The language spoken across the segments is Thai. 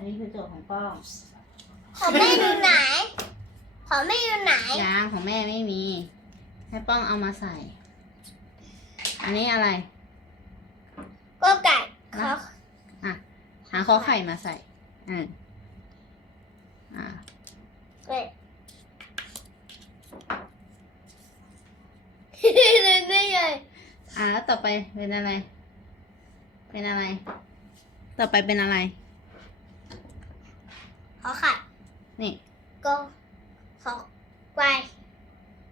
อันนี้คือโจทย์ของป้องของแม่อยู่ไหน ของแม่อยู่ไหน ยางของแม่ไม่มี ให้ป้องเอามาใส่ อันนี้อะไรก็ไก่ขอหาข้อไข่มาใส่ อืมอ่าเกิดไม่ใหญ่อ่าแล้วต่อไปเป็นอะไร เป็นอะไร ต่อไปเป็นอะไร ขอไข่ นี่ ก็ขอไก่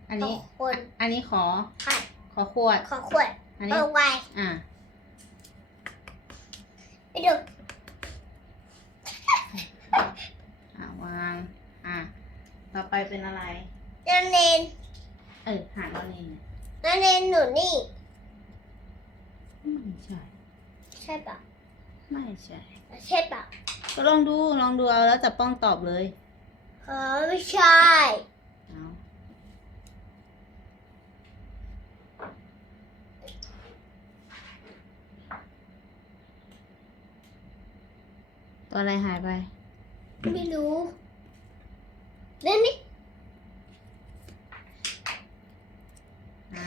อันนี้ขอคนอันนี้ขอ ไข่ขอขวด ขอขวดอันเอนี้อไก่อ่า ไปดูอ่าวาง อ่าต่อไปเป็นอะไร นันเนนเออหาตัวนี้เนี่ยนันเนนหนูนี่ ไม่ใช่ ใช่ปะไม่ใช่ ใช่ปะก็ลองดู ลองดูเอาแล้วจะป้องตอบเลยเออไม่ใช่เอาตัวอะไรหายไป ไม่รู้เล่นนี่อ่า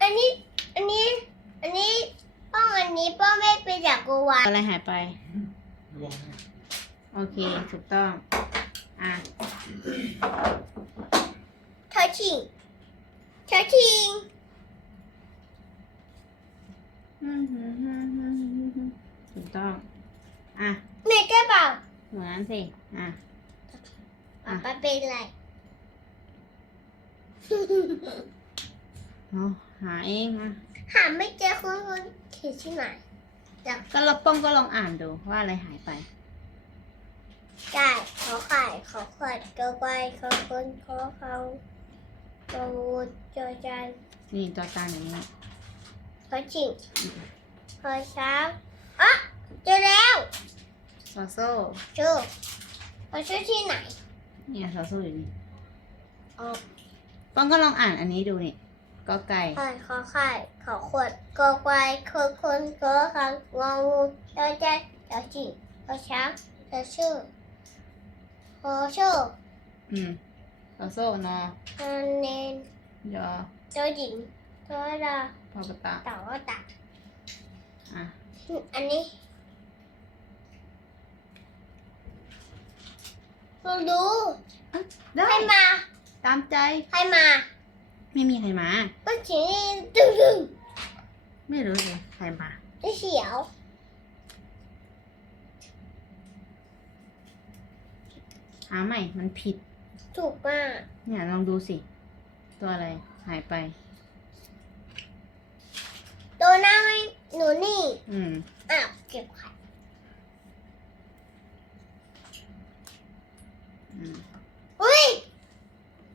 อันนี้ อันนี้ อันนี้ป้องอันนี้ป้องไม่ไปจากกูวาตัวอะไรหายไป โอเค ถูกต้อง อะเธอชิงเธอชิงถูกต้อง อะเมย์ได้เปล่าเหมือนสิ อะป๊าป๊าเป็นไรเอาหาเองอะหาไม่เจอคุณคุณเขียนที่ไหนก็เราป้องก็ลองอ่านดูว่าอะไรหายไป ไก่ขอไข่ขอขวดกระไกขอคนขอเขาขอวูดจอจันนี่จอจานอย่างนี้ขอชิงขอช้างอะเจอแล้วซอโซ่เจอขอชื่อที่ไหนเนี่ยซอโซ่อยู่นี่อ๋อป้องก็ลองอ่านอันนี้ดูนี่กอไก่ไข่ขอไข่ขอขวดกอไก่ขอคนขอเขางองูจอจันขอชิงขอช้างขอ ชื่อขอชื่ออืมซอโซ่นออันเนนยอเจ้าหญิงเจ้าดาพอปะตาเต่าตาอะ อันนี้คุณดูได้ ใครมา ตามใจ ใครมาไม่มีใครมา ก็เขียนตึ้งตึ้งไม่รู้เลยใครมาจะเขียว หาใหม่มันผิด ถูกมาก เนี่ยลองดูสิ ตัวอะไรหายไป ตัวหน้าไม่หนูนี่ อืมอ้าวเก็บไข่อืมอุ้ย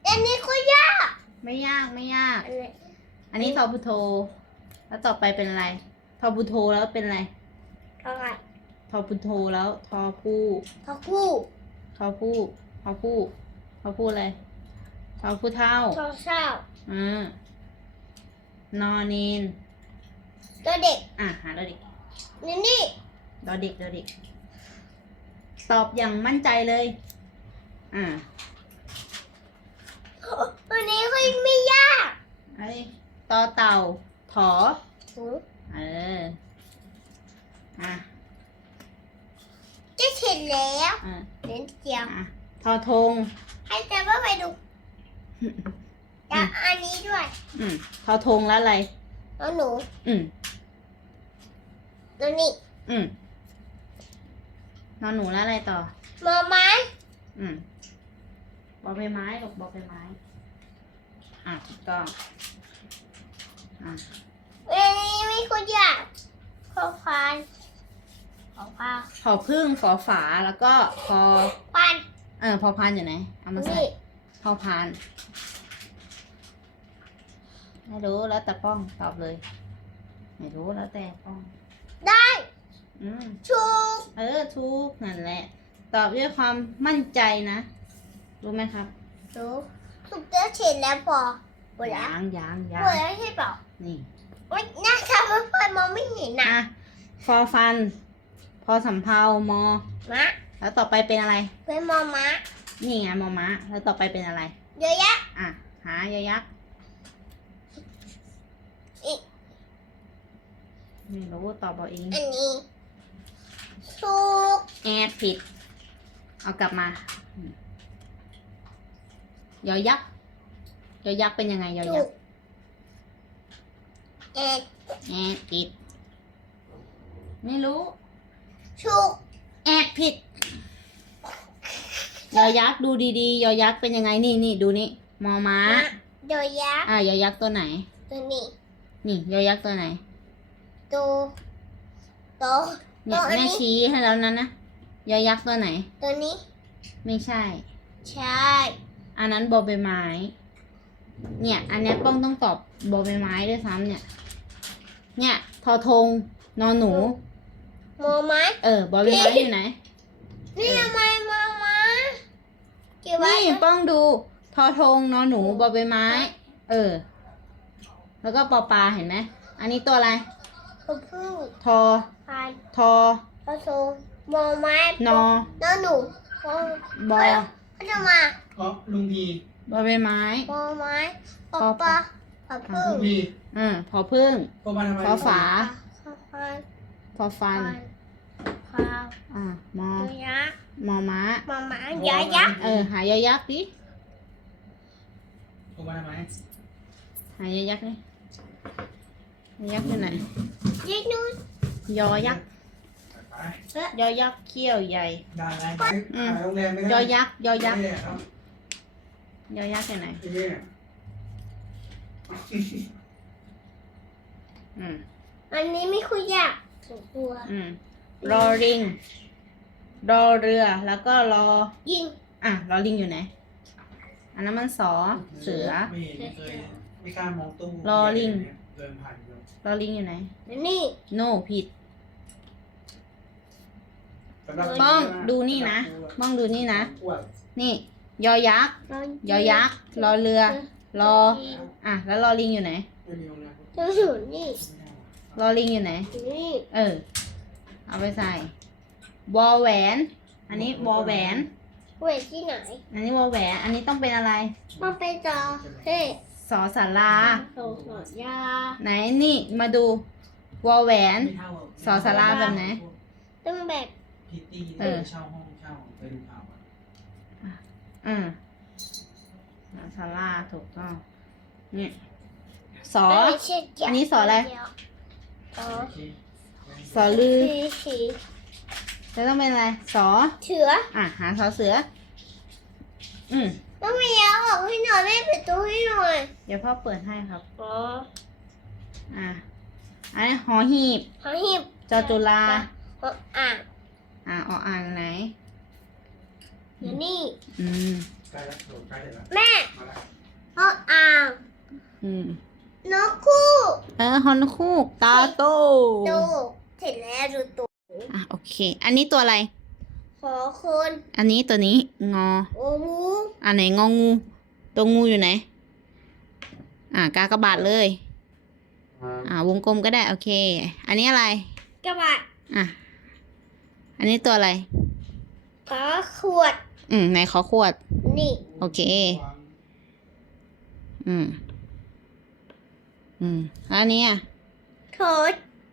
อันนี้ก็ยากไม่ยากไม่ยาก อันนี้อันนี้ทอพุโทโธแล้วต่อไปเป็นอะไรทอพุโทโธแล้วเป็นอะไรเท่าไหร่ทอพุโทโธแล้วทอผู้ พอคู่ ทอผู้ทอผู้ทอผู้อะไรทอผู้เท่าทอเศร้าอ่านอนีนตัวเด็ก อะหาดอเด็กนี่นี่ดอเด็กดอเด็ก ตอบอย่างมั่นใจเลย อ่าตัวนี้ก็ไม่ยากไอ้ต่อเต่าถอหูเออ อะ จะเสร็จแล้วอะเล่นเดียวอะทอธงให้เจะว่าไปดูจะอันนี้ด้วยอืมทอธงแล้วอะไร แล้วหนูอืมแล้วนี่อืมนอนหนูแล้วอะไรต่อ หมอไม้อืมบอใบไม้หรอกบอใบไม้ อะถูกต้องอะเอันนี้ไม่ค่อยยากขอควานข อควานพอพึ่งฝอฝาแล้วก็พอควานเออพอพานอยู่ไหนเอามาใส่นี่พอพานไม่รู้แล้วแต่ป้องตอบเลย ไม่รู้แล้วแต่ป้อง ได้อืมถูกเออถูกนั่นแหละ ตอบด้วยความมั่นใจนะ รู้ไหมครับถูกถูกจะเสร็จแล้วพอหมดแล้วยางยางยาหมดงแล้วใช่เปล่านี่ไม่น่าจะไม่ค่อยมองไม่เห็นนะ อะฟอฟัน พอสำเภามอ มะแล้วต่อไปเป็นอะไร เป็นมอมะนี่ไงมอม้าแล้วต่อไปเป็นอะไร เยอะแยะอะ หายอยักษ์อีกไม่รู้ตอบเอาเองอันนี้สุกแอดผิด เอากลับมาอืมยอยักษ์ยอยักษ์เป็นยังไงยอสุยักกษ์เอ็ดแอดผิด ไม่รู้ สุกแอดผิด ยอยักษ์ดูดีๆ ยอยักษ์เป็นยังไงนี่นี่ดูนี่มอม้ามะเยอะแยะอะยอยักษ์ตัวไหน ตัวนี้นี่ ยอยักษ์ตัวไหน ตัวโตเนี่ยตัวอันนี้แม่ชี้ให้แล้วนั้นนะ ยอยักษ์ตัวไหน ตัวนี้ ไม่ใช่ ใช่ อันนั้นบอใบไม้ เนี่ย อันเนี้ยป้องต้องตอบบอใบไม้ด้วยซ้ำเนี่ย เนี่ย ทอทง นอนหนู มอมะเออบอใบไม้อยู่ไหน นี่ทำไมมอมะเกี่ยวไว้นี่ป้องดู ทอทงนอนหนูบอใบไม้ เออ แล้วก็ปอปลาเห็นไหม อันนี้ตัวอะไรตัวพึ่งทอพายทอผสมมอมะนอน้าหนูมอบอเขาจะมาอ๋อลุงพีบอใบไม้มอมะปอปอปลาปลาพึ่ลุงงพีอืมพอพึ่งโทรมาทำไมขอฝาข้าวฟันพอฟัน ข้าวอะมอตัวยักษ์มอม้ามอมะยายักษ์เออ หายอยักษ์ดิโทรมาทำไมหายอยักษ์นี่ยอยักษ์อยู่ไหน ยิกนู้นยอยักษ์ไปยอยักษ์เขี้ยวใหญ่ ได้ไงไปหาโรงแรมไม่ยได้อยักษ์ยอยักษ์ไม่ได้ครับยอยักษ์อยู่ไหนไอ้เนี่ยอืมอันนี้ไม่คุยยากถึงตัวอืม รอริง รอเรือ แล้วก็รอ ยิงอะรอลิงอยู่ไหน อันนั้นมันสอ เสือ ไม่เห็นไม่เคยไม่กล้ามองตู้รอลิง เดินผ่านเดียวรอลิงอยู่ไหนอันนี้ no ผิด สำหรับป้องดูนี่นะป้องดูนี่นะ อ้วนนี่ ยอยักษ์ยอยักษ์ รอเรือ รอ อะ แล้วรอลิงอยู่ไหน ไม่มีโรงแรมจะอยู่นี่รอลิงอยู่ไหน นี่ เออ เอาไปใส่วอแหวน อันนี้วอแหวน เวทที่ไหน อันนี้วอแหวน อันนี้ต้องเป็นอะไร มันไปจอเฮ้สอสาราโซโซยาไหนนี่มาดูวอแหวนไม่เท่าสอสาราแบบไหน ต้องแบบพิตตี้เออเช่าห้องเช่าไปดูข่าวอะอืมสอสาราถูกต้องนี่สอไม่ใช่จับอันนี้สออะไรสอโอเค สอลือสีสีแล้วต้องเป็นอะไรสอเถืออะหาสอเสือ อืมต้องมีเอาออกให้หน่อยไม่ปิดตัวให้หน่อยเดี๋ยวพ่อเปิดให้ครับอ๋ออะอันนี้หอหีบขอหิบจอจุฬาขออ่างอะออ่างไหนอยู่นี่ อืมใกล้แล้วโดดใกล้เลยละแม่มาละขออ่างอืม นกคู่เออฮอนคูกตาโตดูเสร็จแล้วดูตัวอะโอเค อันนี้ตัวอะไร ขอคนอันนี้ตัวนี้งอ โอมูอันไหนงองู ตัวงูอยู่ไหน อะกากบาทเลย อ่าวงกลมก็ได้โอเค อันนี้อะไร กระบะอะ อันนี้ตัวอะไร ขอขวดอืมไหนขอขวด นี่ โอเค อืม อืมแล้วอันนี้อะขอ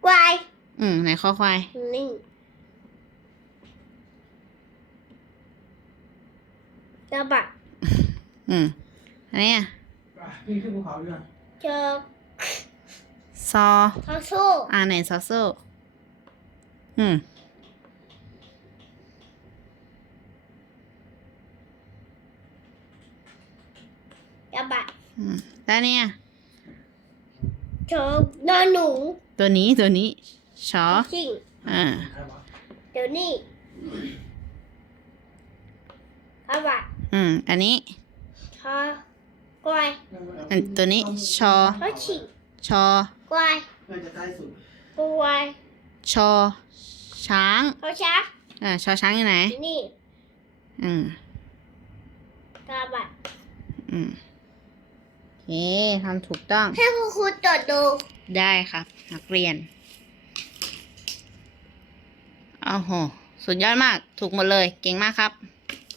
ควายอืม ไหนขอควาย นี่กระบะอืม อันนี้อะพี่ขึ้นภูเขาด้วยเจอซอข้าวสู้อ่าไหนซอโซอืม กระบะอืม แล้วอันเนี่ยเจอนอนหนูตัวนี้ตัวนี้ชอจริงอ่าใครวะเดี๋ยวนี้กระบะอืมอันนี้ชอกวายอันตัวนี้ชอเขาฉีกชอกวายน่าจะใกล้สุดกวายชอช้างเขาชักอ่าชอช้างอยู่ไหนนี่อืมกระบะอืม โอเคทำถูกต้อง ให้คุณครูตรวจดู ได้ครับ นักเรียนโอโอ้โห สุดยอดมาก ถูกหมดเลย เก่งมากครับ